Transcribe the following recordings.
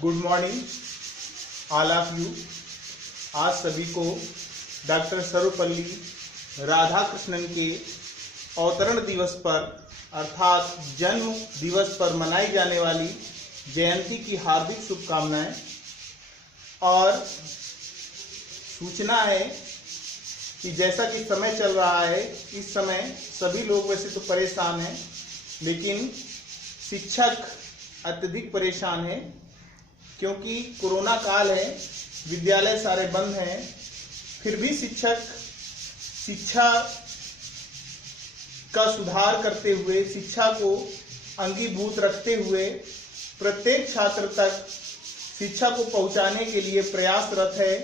Good morning all of you. आज सभी को डॉक्टर सर्वपल्ली राधाकृष्णन के अवतरण दिवस पर अर्थात जन्म दिवस पर मनाई जाने वाली जयंती की हार्दिक शुभकामनाएं। और सूचना है कि जैसा कि समय चल रहा है, इस समय सभी लोग वैसे तो परेशान हैं, लेकिन शिक्षक अत्यधिक परेशान है क्योंकि कोरोना काल है, विद्यालय सारे बंद हैं। फिर भी शिक्षक शिक्षा का सुधार करते हुए, शिक्षा को अंगीभूत रखते हुए प्रत्येक छात्र तक शिक्षा को पहुंचाने के लिए प्रयासरत है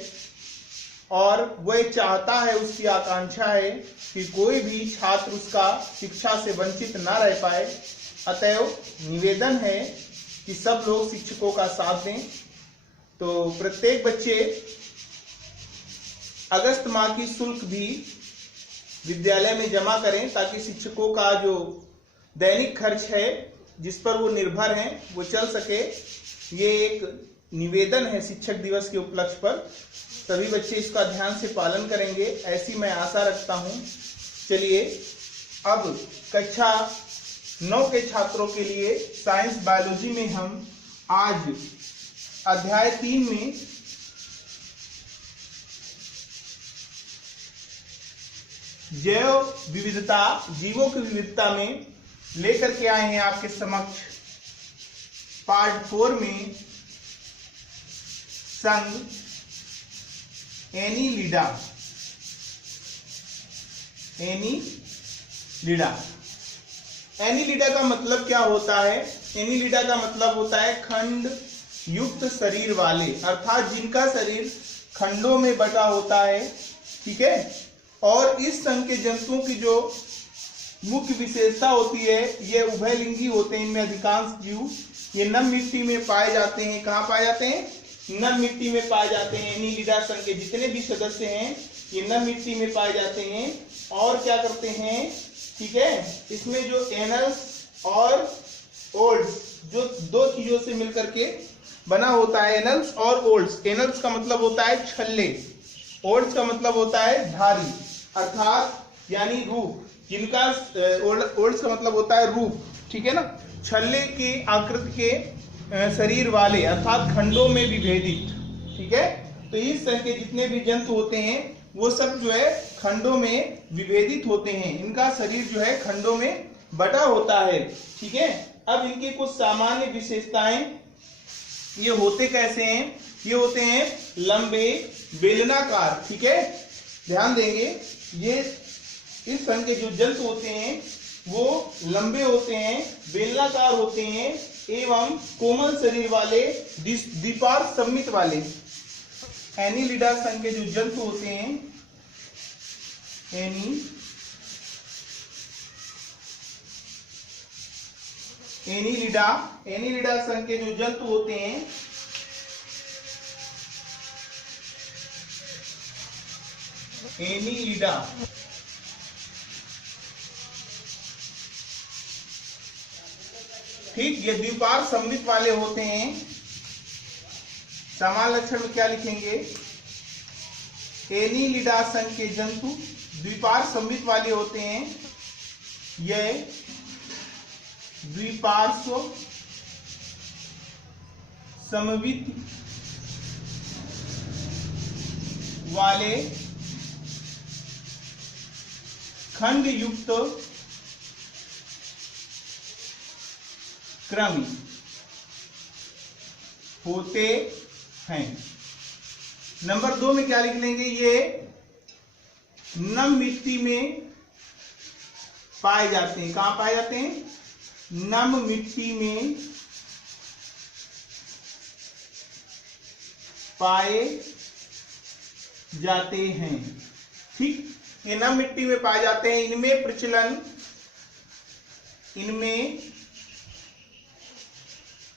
और वह चाहता है, उसकी आकांक्षा है कि कोई भी छात्र उसका शिक्षा से वंचित ना रह पाए। अतएव निवेदन है कि सब लोग शिक्षकों का साथ दें। तो प्रत्येक बच्चे अगस्त माह की शुल्क भी विद्यालय में जमा करें ताकि शिक्षकों का जो दैनिक खर्च है जिस पर वो निर्भर हैं वो चल सके। ये एक निवेदन है शिक्षक दिवस के उपलक्ष्य पर। सभी बच्चे इसका ध्यान से पालन करेंगे, ऐसी मैं आशा रखता हूँ। चलिए अब कक्षा 9 के छात्रों के लिए साइंस बायोलॉजी में हम आज अध्याय 3 में जैव विविधता, जीवों की विविधता में लेकर के आए हैं आपके समक्ष पार्ट 4 में संघ एनीलिडा। एनीलिडा का मतलब क्या होता है? एनीलिडा का मतलब होता है खंड युक्त शरीर वाले, अर्थात जिनका शरीर खंडों में बटा होता है। ठीक है। और इस संघ के जंतुओं की जो मुख्य विशेषता होती है, ये उभयलिंगी होते हैं। इनमें अधिकांश जीव ये नम मिट्टी में पाए जाते हैं। कहाँ पाए जाते हैं? नम मिट्टी में पाए जाते हैं। एनीलिडा संघ के जितने भी सदस्य हैं ये नम मिट्टी में पाए जाते हैं। और क्या करते हैं? ठीक है, इसमें जो एनल्स और ओल्ड्स, जो दो चीजों से मिलकर के बना होता है, एनल्स और ओल्ड्स। एनल्स का मतलब होता है छल्ले, ओल्ड्स का मतलब होता है धारी, अर्थात यानी रूप। जिनका ओल्ड्स का मतलब होता है रूप, ठीक है ना, छल्ले की आकृति के शरीर वाले, अर्थात खंडों में विभेदित। ठीक है। तो इस संघ के जितने भी जंतु होते हैं वो सब जो है खंडों में विभेदित होते हैं। इनका शरीर जो है खंडों में बटा होता है। ठीक है। अब इनकी कुछ सामान्य विशेषताएं, ये होते कैसे हैं? ये होते हैं लंबे, बेलनाकार। ठीक है, ध्यान देंगे। ये इस संघ के जो जंतु होते हैं वो लंबे होते हैं, बेलनाकार होते हैं एवं कोमल शरीर वाले, द्विपार्श्व सममित वाले। एनीलिडा संघ के जो जंतु होते हैं, एनीलिडा संघ के जो जंतु होते हैं एनीलिडा, ठीक, ये द्विपार्श्व सममित वाले होते हैं। सामान्य लक्षण में क्या लिखेंगे? एनीलिडा संघ के जंतु द्विपार्श्व सममित वाले होते हैं। ये द्विपार्श्व सममित वाले खंड युक्त कृमि होते हैं। नंबर 2 में क्या लिख लेंगे? ये नम मिट्टी में पाए जाते हैं। कहां पाए जाते हैं? नम मिट्टी में पाए जाते हैं। ठीक, ये नम मिट्टी में पाए जाते हैं। इनमें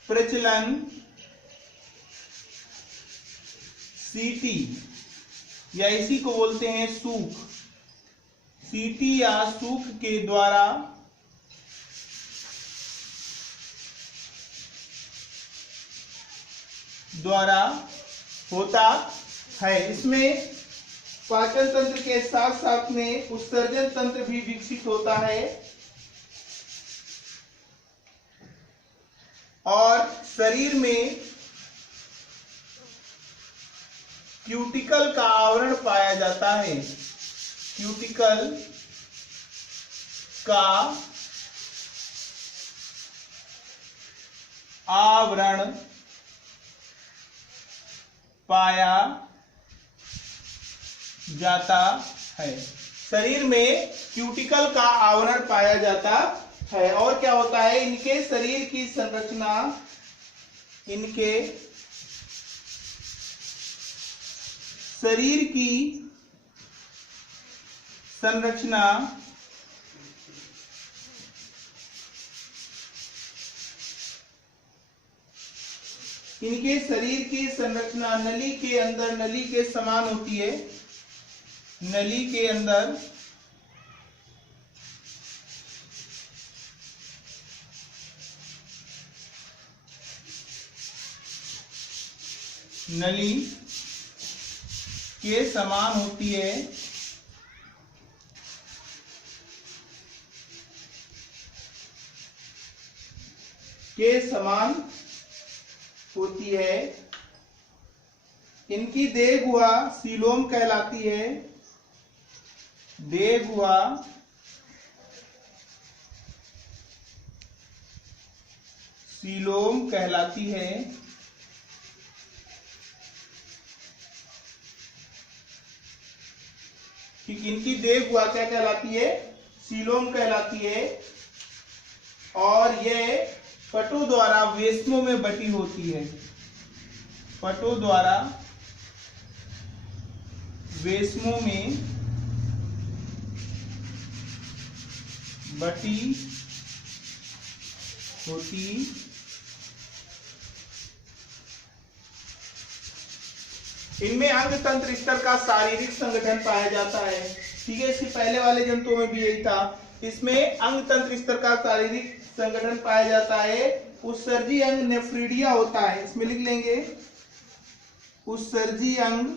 प्रचलन सीटी या इसी को बोलते हैं सूख, सीटी या सूख के द्वारा द्वारा होता है। इसमें पाचन तंत्र के साथ साथ में उत्सर्जन तंत्र भी विकसित होता है और शरीर में क्यूटिकल का आवरण पाया जाता है। क्यूटिकल का आवरण पाया जाता है। शरीर में क्यूटिकल का आवरण पाया जाता है और क्या होता है, इनके शरीर की संरचना, इनके शरीर की संरचना इनके शरीर की संरचना नली के अंदर नली के समान होती है। नली के अंदर नली के समान होती है। के समान होती है। इनकी देहगुहा सीलोम कहलाती है। देहगुहा सीलोम कहलाती है। ठीक, इनकी देहगुहा क्या कहलाती है, सीलोम कहलाती है और यह पटों द्वारा वेस्मों में बटी होती है। पटों द्वारा वेस्मों में बटी होती इनमें अंग तंत्र स्तर का शारीरिक संगठन पाया जाता है। ठीक है, इसके पहले वाले जंतुओं में भी यही था। इसमें अंग तंत्र स्तर का शारीरिक संगठन पाया जाता है। उत्सर्जी अंग नेफ्रीडिया होता है, इसमें लिख लेंगे उत्सर्जी अंग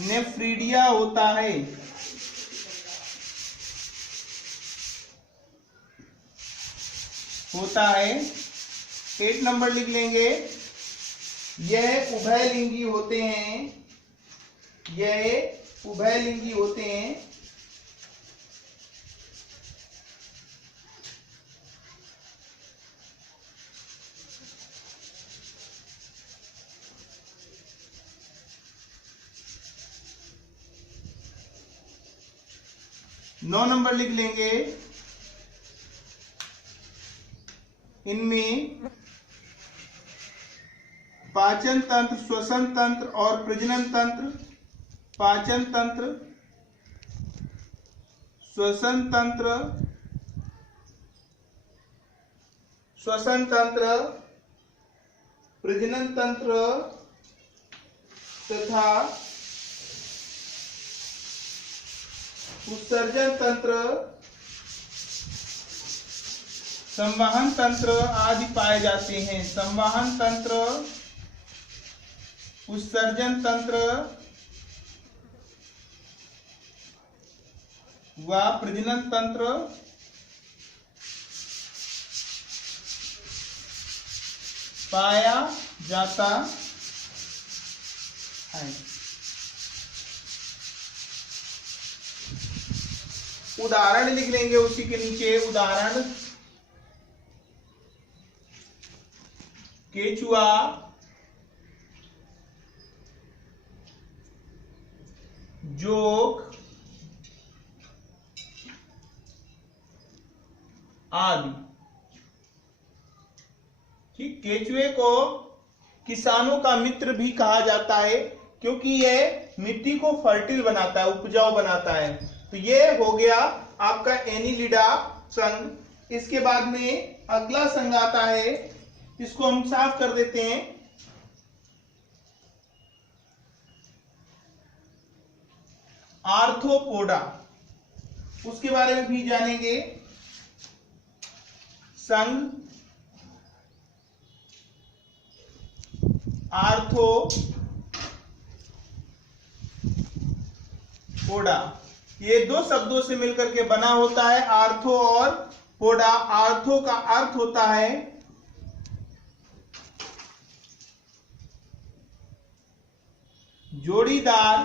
नेफ्रीडिया होता है। एक नंबर लिख लेंगे, यह उभयलिंगी होते हैं। यह उभयलिंगी होते हैं। नौ नंबर लिख लेंगे, इनमें पाचन तंत्र, श्वसन तंत्र और प्रजनन तंत्र, पाचन तंत्र, श्वसन तंत्र, प्रजनन तंत्र तथा उत्सर्जन तंत्र, संवहन तंत्र आदि पाए जाते हैं। संवहन तंत्र, उत्सर्जन तंत्र व प्रजनन तंत्र पाया जाता है। उदाहरण लिख लेंगे उसी के नीचे। उदाहरण, केचुआ, जोक आदि। ठीक, केचुए को किसानों का मित्र भी कहा जाता है क्योंकि यह मिट्टी को फर्टिल बनाता है, उपजाऊ बनाता है। तो ये हो गया आपका एनीलिडा संघ। इसके बाद में अगला संघ आता है, इसको हम साफ कर देते हैं। आर्थ्रोपोडा, उसके बारे में भी जानेंगे। संघ आर्थ्रोपोडा, ये दो शब्दों से मिलकर के बना होता है, आर्थो और पोडा। आर्थो का अर्थ होता है जोड़ीदार,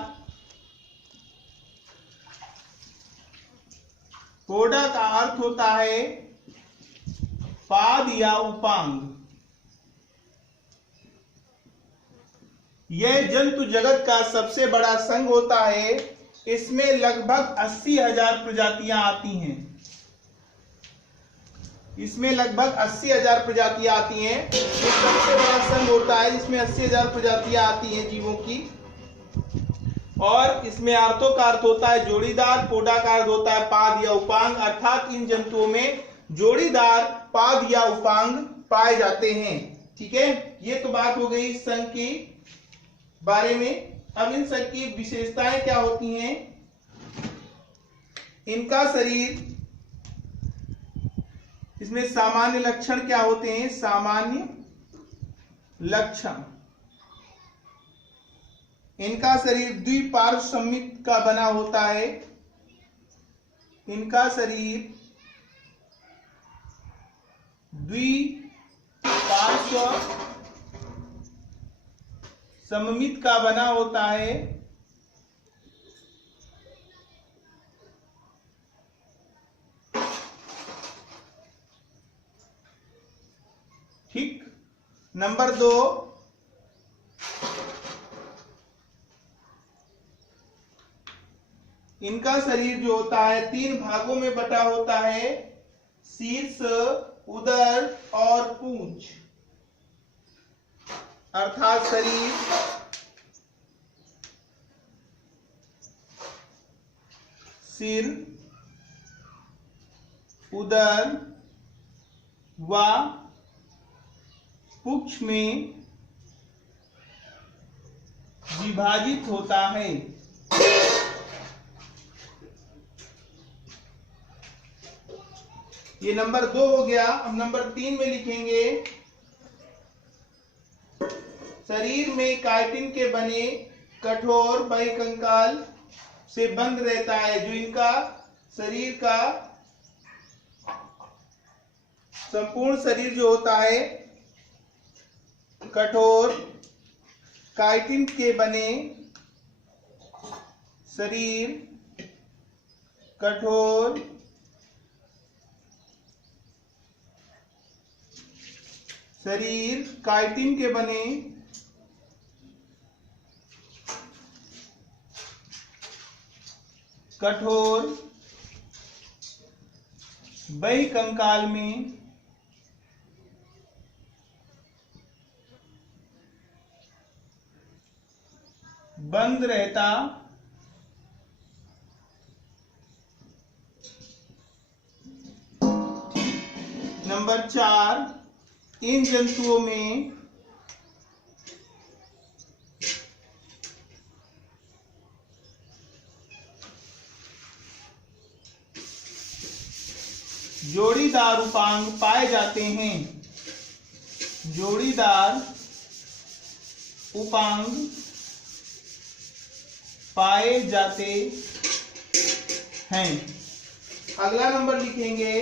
पोडा का अर्थ होता है पाद या उपांग। यह जंतु जगत का सबसे बड़ा संघ होता है। इसमें लगभग 80,000 प्रजातियां आती हैं। इसमें लगभग 80,000 प्रजातियां आती हैं। ये सबसे बड़ा संघ होता है जिसमें 80,000 प्रजातियां आती हैं जीवों की। और इसमें आर्थो का अर्थ होता है जोड़ीदार, पोडा का अर्थ होता है पाद या उपांग, अर्थात इन जंतुओं में जोड़ीदार पाद या उपांग पाए जाते हैं। ठीक है, ये तो बात हो गई संघ की बारे में। अब इन संघ की विशेषताएं क्या होती हैं? इनका शरीर, इसमें सामान्य लक्षण क्या होते हैं? सामान्य लक्षण, इनका शरीर द्विपार्श्व सममित का बना होता है। इनका शरीर द्विपार्श्व सममित का बना होता है। ठीक। नंबर 2, इनका शरीर जो होता है 3 भागों में बटा होता है, शीर्ष, उदर और पूंछ। अर्थात शरीर सिर, उदर व पुच्छ में विभाजित होता है। ये नंबर 2 हो गया। अब नंबर 3 में लिखेंगे शरीर में काइटिन के बने कठोर बाह्यकंकाल से बंद रहता है। जो इनका शरीर का संपूर्ण शरीर जो होता है कठोर काइटिन के बने शरीर, कठोर शरीर काइटिन के बने कठोर बाह्यकंकाल में बंद रहता नंबर 4, इन जंतुओं में जोड़ीदार उपांग पाए जाते हैं। जोड़ीदार उपांग पाए जाते हैं। अगला नंबर लिखेंगे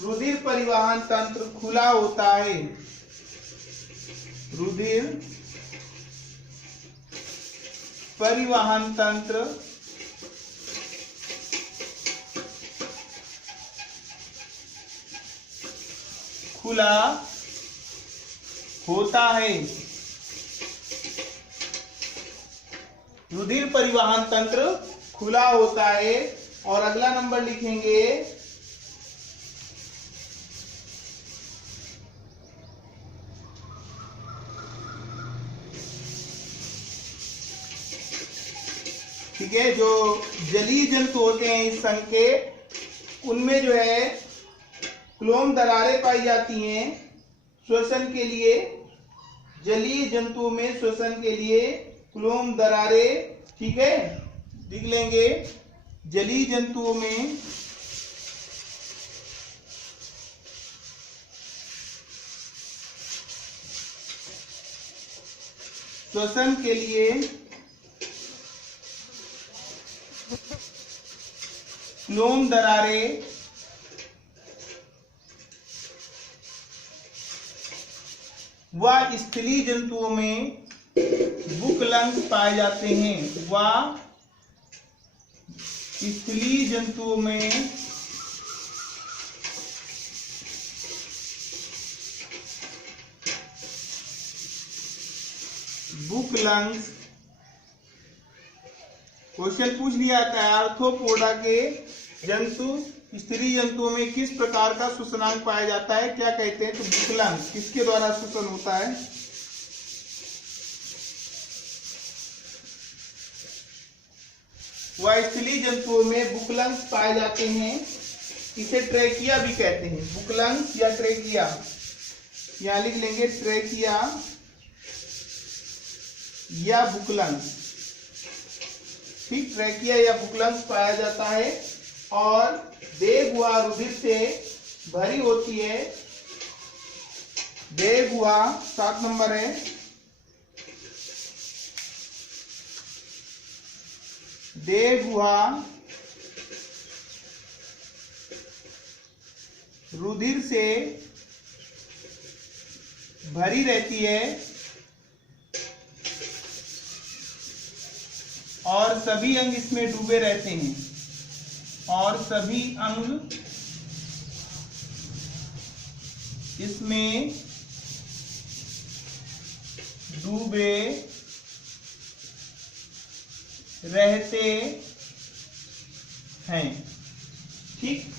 रुधिर परिवहन तंत्र खुला होता है। रुधिर परिवहन तंत्र खुला होता है। रुधिर परिवहन तंत्र खुला होता है। और अगला नंबर लिखेंगे ठीक है, जो जलीय जंतु होते हैं इस संघ के, उनमें जो है क्लोम दरारें पाई जाती हैं श्वसन के लिए। जलीय जंतुओं में श्वसन के लिए क्लोम दरारें, ठीक है, लिख लेंगे। जलीय जंतुओं में श्वसन के लिए फ्लोम दरारें व स्थलीय जंतुओं में बुकलंग्स पाए जाते हैं। व स्थलीय जंतुओं में बुकलंग्स। क्वेश्चन पूछ लिया था आर्थ्रोपोडा के जंतु स्त्रीय जंतुओं में किस प्रकार का श्वसनांग पाया जाता है, क्या कहते हैं? तो बुकलंग्स। किसके द्वारा श्वसन होता है? वह स्त्रीय जंतुओं में बुकलंग्स पाए जाते हैं। इसे ट्रेकिया भी कहते हैं। बुकलंग्स या ट्रेकिया, यहां लिख लेंगे ट्रेकिया या बुकलंग्स। ठीक, ट्रेकिया या बुकलंग्स पाया जाता है और देह व रुधिर से भरी होती है। देह व 7 नंबर है। देह व रुधिर से भरी रहती है और सभी अंग इसमें डूबे रहते हैं। और सभी अंग इसमें डूबे रहते हैं। ठीक,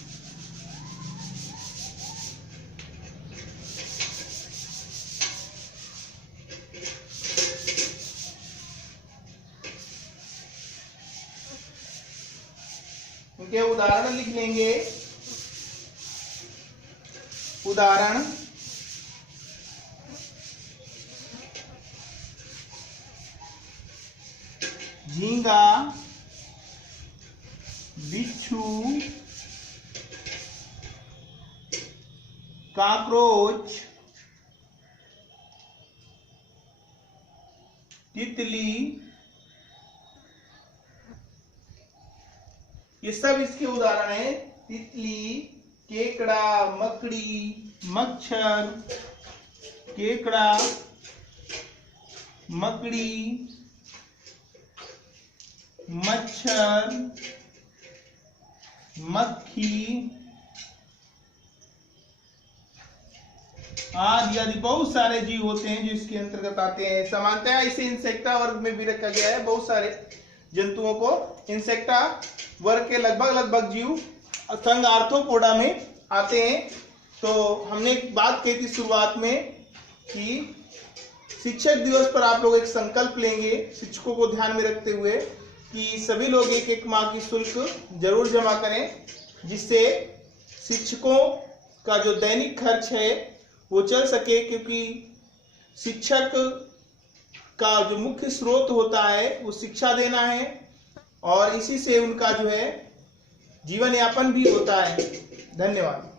उनके उदाहरण लिख लेंगे। उदाहरण झींगा, बिच्छू, कॉकरोच, तितली, ये सब इसके उदाहरण हैं। तितली, केकड़ा, मकड़ी, मच्छर, केकड़ा, मकड़ी, मच्छर, मक्खी आदि बहुत सारे जीव होते हैं जो इसके अंतर्गत आते हैं। सामान्यतः इसे इंसेक्टा वर्ग में भी रखा गया है। बहुत सारे जंतुओं को इंसेक्टा वर्ग के लगभग जीव संघ आर्थ्रोपोडा में आते हैं। तो हमने एक बात कही थी शुरुआत में कि शिक्षक दिवस पर आप लोग एक संकल्प लेंगे शिक्षकों को ध्यान में रखते हुए कि सभी लोग 1-1 माह की शुल्क जरूर जमा करें, जिससे शिक्षकों का जो दैनिक खर्च है वो चल सके। क्योंकि शिक्षक का जो मुख्य स्रोत होता है वो शिक्षा देना है और इसी से उनका जो है जीवन यापन भी होता है। धन्यवाद।